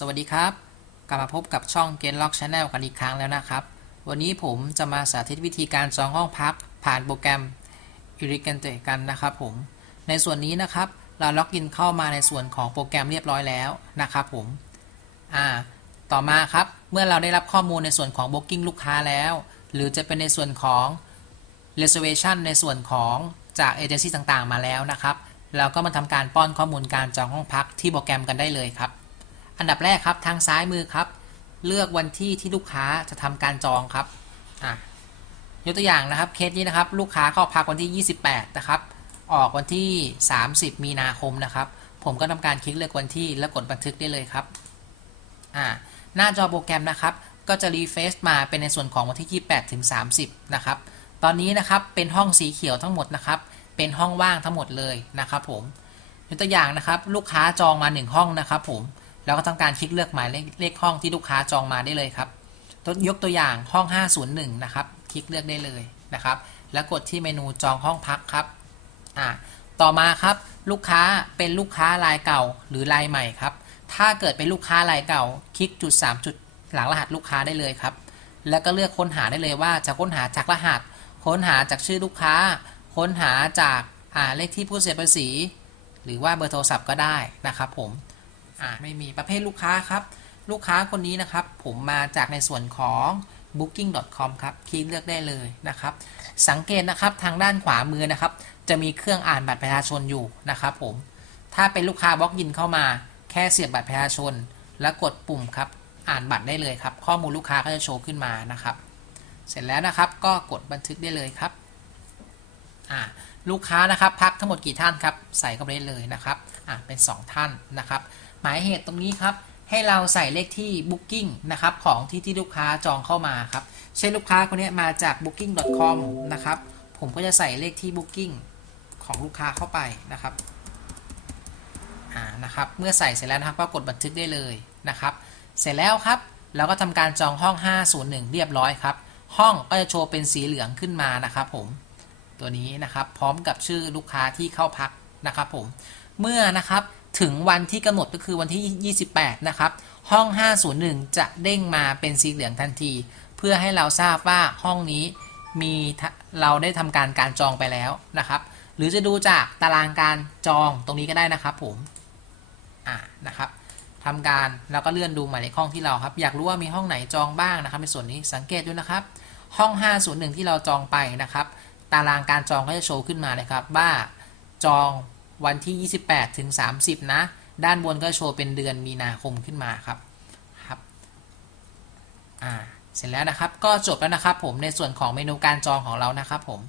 สวัสดีครับ กลับมาพบกับช่อง g a t Lock Channel กันอีกครั้งแล้วนะครับ วันนี้ผมจะมาสาธิตวิธีการจองห้องพักผ่านโปรแกรม i r i g a n t e กันนะครับผม ในส่วนนี้นะครับ เราล็อกอินเข้ามาในส่วนของโปรแกรมเรียบร้อยแล้วนะครับผมอ่าต่อมาครับเมื่อเราได้รับข้อมูลในส่วนของ Booking ลูกค้าแล้ว หรือจะเป็นในส่วนของ reservation ในส่วนของจากเอเจนซี่ต่างๆ มาแล้วนะครับ เราก็มาทำการป้อนข้อมูลการจองห้องพักที่โปรแกรมกันได้เลยครับ อันดับแรกครับทางซ้ายมือครับ เลือกวันที่ที่ลูกค้าจะทำการจองครับอะยกตัวอย่างนะครับเคสนี้นะครับ ลูกค้าเข้าพักวันที่ 28 นะครับ ออกวันที่ 30 มีนาคมนะครับ ผมก็ทำการคลิกเลือกวันที่แล้วกดบันทึกได้เลยครับอ่าหน้าจอโปรแกรมนะครับ ก็จะรีเฟซมาเป็นในส่วนของวันที่ 28 ถึง 30 นะครับ ตอนนี้นะครับเป็นห้องสีเขียวทั้งหมดนะครับ เป็นห้องว่างทั้งหมดเลยนะครับ ผมยกตัวอย่างนะครับ ลูกค้าจองมา 1 ห้องนะครับ ผม แล้วก็ทำการคลิกเลือกหมายเลขเลขห้องที่ลูกค้าจองมาได้เลยครับยกตัวอย่างห้อง 501 นะครับ คลิกเลือกได้เลยนะครับ แล้วกดที่เมนูจองห้องพักครับอ่าต่อมาครับลูกค้าเป็นลูกค้ารายเก่าหรือรายใหม่ครับ ถ้าเกิดเป็นลูกค้ารายเก่า คลิกจุด 3 จุดหลังรหัสลูกค้าได้เลยครับ แล้วก็เลือกค้นหาได้เลยว่าจะค้นหาจากรหัส ค้นหาจากชื่อลูกค้า ค้นหาจากอ่าเลขที่ผู้เสียภาษี หรือว่าเบอร์โทรศัพท์ก็ได้นะครับผม อ่าไม่มีประเภทลูกค้าครับ ลูกค้าคนนี้นะครับ ผมมาจากในส่วนของ booking.com ครับคลิกเลือกได้เลยนะครับ สังเกตนะครับทางด้านขวามือนะครับ จะมีเครื่องอ่านบัตรประชาชนอยู่นะครับผมถ้าเป็นลูกค้าบล็อกอินเข้ามา แค่เสียบบัตรประชาชน แล้วกดปุ่มครับอ่านบัตรได้เลยครับ ข้อมูลลูกค้าก็จะโชว์ขึ้นมานะครับ เสร็จแล้วนะครับก็กดบันทึกได้เลยครับอ่าลูกค้านะครับพักทั้งหมดกี่ท่านครับ ใส่เข้าไปได้เลยนะครับอ่าเป็น 2 ท่านนะครับ หมายเหตุตรงนี้ครับ ให้เราใส่เลขที่ Booking นะครับของที่ที่ลูกค้าจองเข้ามาครับ เช่นลูกค้าคนนี้มาจาก booking.com นะครับ ผมก็จะใส่เลขที่ Booking ของลูกค้าเข้าไปนะครับอ่านะครับ เมื่อใส่เสร็จแล้วนะครับก็กดบันทึกได้เลยนะครับ เสร็จแล้วครับเราก็ทำการจองห้อง 501 เรียบร้อยครับ ห้องก็จะโชว์เป็นสีเหลืองขึ้นมานะครับผมตัวนี้นะครับพร้อมกับชื่อลูกค้าที่เข้าพักนะครับผมเมื่อนะครับ ถึงวันที่กำหนดก็คือวันที่ 28 นะครับ ห้อง 501 จะเด้งมาเป็นสีเหลืองทันที เพื่อให้เราทราบว่าห้องนี้มีเราได้ทำการการจองไปแล้วนะครับ หรือจะดูจากตารางการจองตรงนี้ก็ได้นะครับผมอ่านะครับทำการแล้วก็เลื่อนดูหมายเลขห้องที่เราครับ อยากรู้ว่ามีห้องไหนจองบ้างนะครับ ในส่วนนี้สังเกตดูนะครับ ห้อง 501 ที่เราจองไปนะครับ ตารางการจองก็จะโชว์ขึ้นมาเลยครับว่าจอง วันที่ 28 ถึง 30 นะ ด้านบนก็โชว์เป็นเดือนมีนาคมขึ้นมาครับครับอ่าเสร็จแล้วนะครับก็จบแล้วนะครับผมในส่วนของเมนูการจองของเรานะครับผม